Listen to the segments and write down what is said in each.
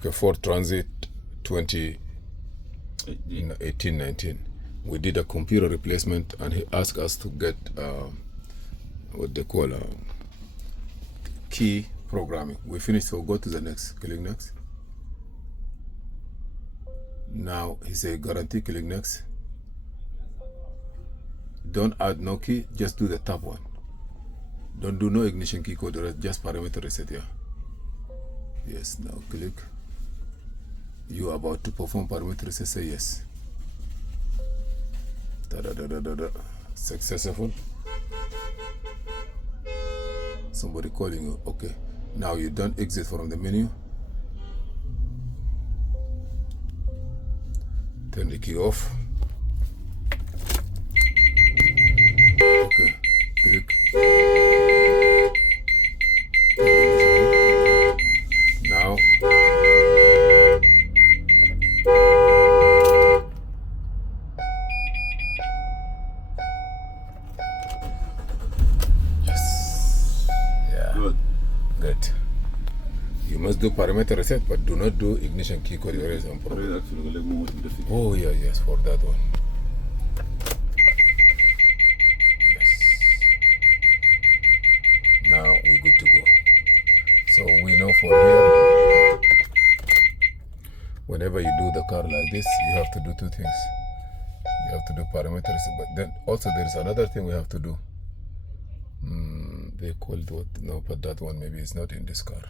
Okay, Ford Transit 2018-19. We did a computer replacement, and he asked us to get what they call key programming. We finished, so go to the next. Click next. Now he said guarantee. Click next. Don't add no key, just do the top one. Don't do no ignition key code, just parameter reset here. Yes, now click. You are about to perform parameter reset, say yes. Successful. Somebody calling you. Okay. Now you don't exit from the menu. Turn the key off. Okay. Click. Now. Yes. Yeah. Good. You must do parameter reset, but do not do ignition key code erase on problem. Oh yeah, yes, for that one. Yes. Now we're good to go. So we know for here, whenever you do the car like this, you have to do two things. You have to do parameter reset, but then also there is another thing we have to do. They called what? No, but that one maybe it's not in this car.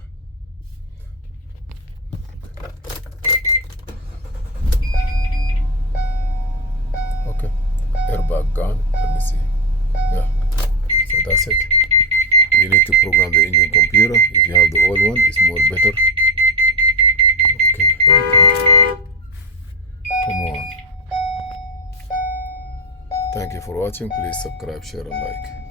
Okay, airbag gone. Let me see. Yeah, so that's it. You need to program the engine computer. If you have the old one, it's more better. Okay, come on. Thank you for watching. Please subscribe, share, and like.